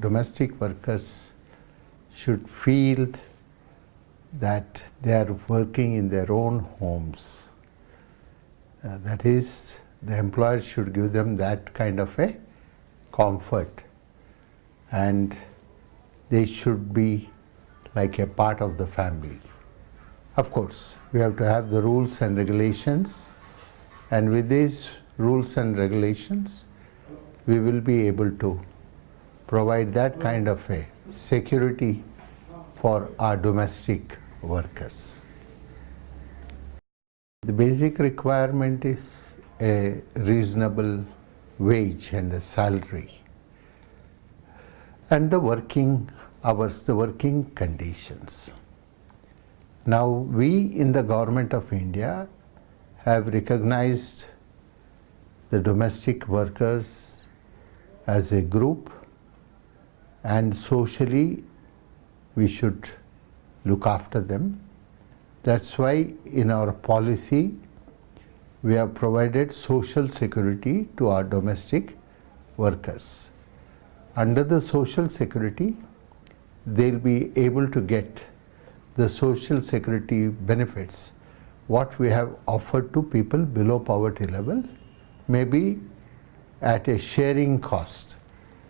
Domestic workers should feel that they are working in their own homes. That is, the employer should give them that kind of a comfort, and they should be like a part of the family. Of course, we have to have the rules and regulations, and with these rules and regulations, we will be able to provide that kind of a security for our domestic workers. The basic requirement is a reasonable wage and a salary, and the working hours, the working conditions. Now, we in the Government of India have recognized the domestic workers as a group, and socially we should look after them. That's why in our policy we have provided social security to our domestic workers. Under the social security, they'll be able to get the social security benefits what we have offered to people below poverty level, maybe at a sharing cost,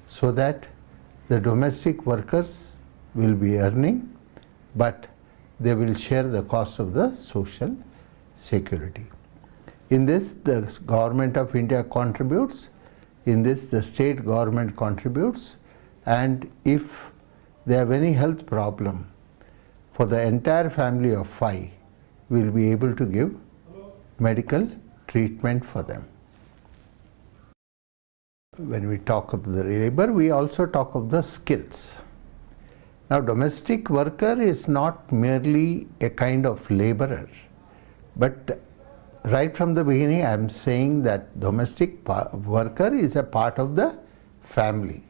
so that the domestic workers will be earning, but they will share the cost of the social security. In this, the Government of India contributes, in this the state government contributes, and if they have any health problem, for the entire family of 5, we will be able to give medical treatment for them. When we talk of the labor, we also talk of the skills. Now, domestic worker is not merely a kind of laborer, but right from the beginning I am saying that domestic worker is a part of the family.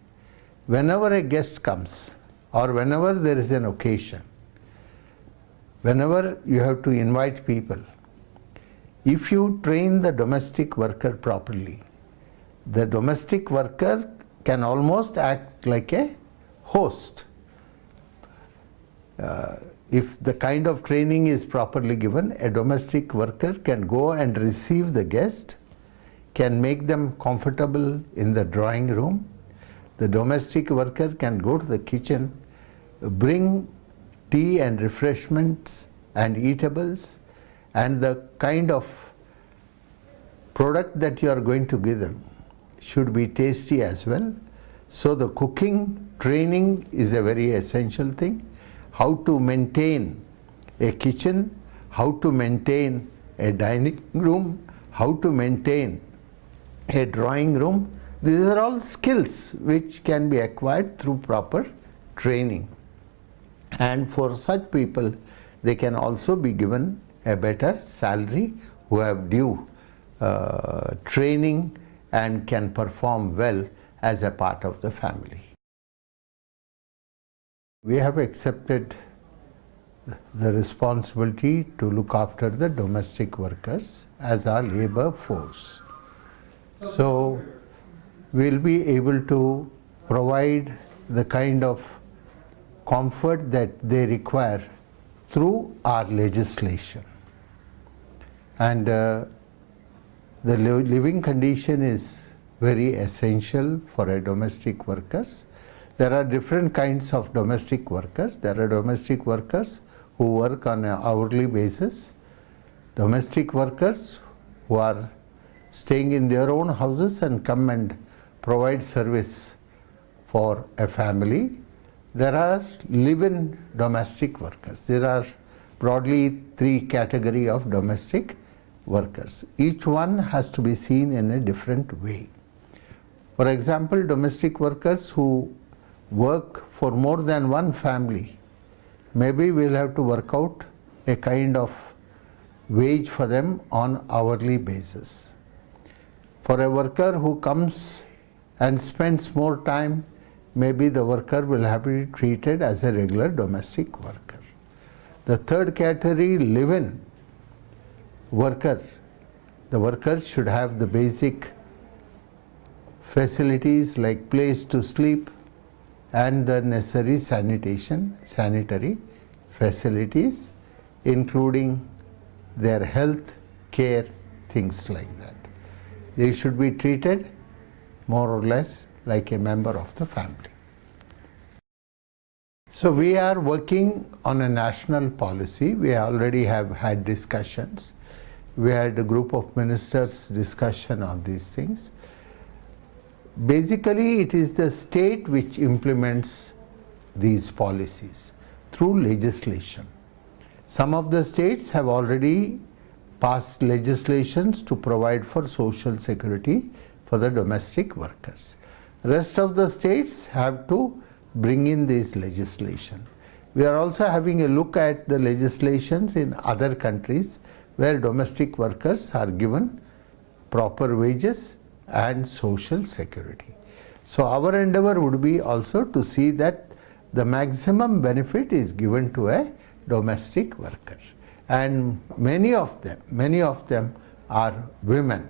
Whenever a guest comes, or whenever there is an occasion, whenever you have to invite people, if you train the domestic worker properly, the domestic worker can almost act like a host. If the kind of training is properly given, a domestic worker can go and receive the guest, can make them comfortable in the drawing room. The domestic worker can go to the kitchen, bring tea and refreshments and eatables, and the kind of product that you are going to give them should be tasty as well. So the cooking training is a very essential thing. How to maintain a kitchen, how to maintain a dining room, how to maintain a drawing room. These are all skills which can be acquired through proper training. And for such people, they can also be given a better salary who have due training and can perform well as a part of the family. We have accepted the responsibility to look after the domestic workers as our labor force. So we'll be able to provide the kind of comfort that they require through our legislation. And the living condition is very essential for a domestic workers. There are different kinds of domestic workers. There are domestic workers who work on an hourly basis, domestic workers who are staying in their own houses and come and provide service for a family. There are live-in domestic workers. There are broadly 3 categories of domestic workers. Each one has to be seen in a different way. For example, domestic workers who work for more than one family, maybe we'll have to work out a kind of wage for them on hourly basis. For a worker who comes and spends more time, maybe the worker will have to be treated as a regular domestic worker. The third category, live-in worker. The workers should have the basic facilities like place to sleep, and the necessary sanitary facilities, including their health care, things like that. They should be treated more or less like a member of the family. So we are working on a national policy. We already have had discussions. We had a group of ministers discussion on these things. Basically, it is the state which implements these policies through legislation. Some of the states have already passed legislations to provide for social security for the domestic workers. Rest of the states have to bring in this legislation. We are also having a look at the legislations in other countries where domestic workers are given proper wages and social security. So our endeavor would be also to see that the maximum benefit is given to a domestic worker. And many of them are women.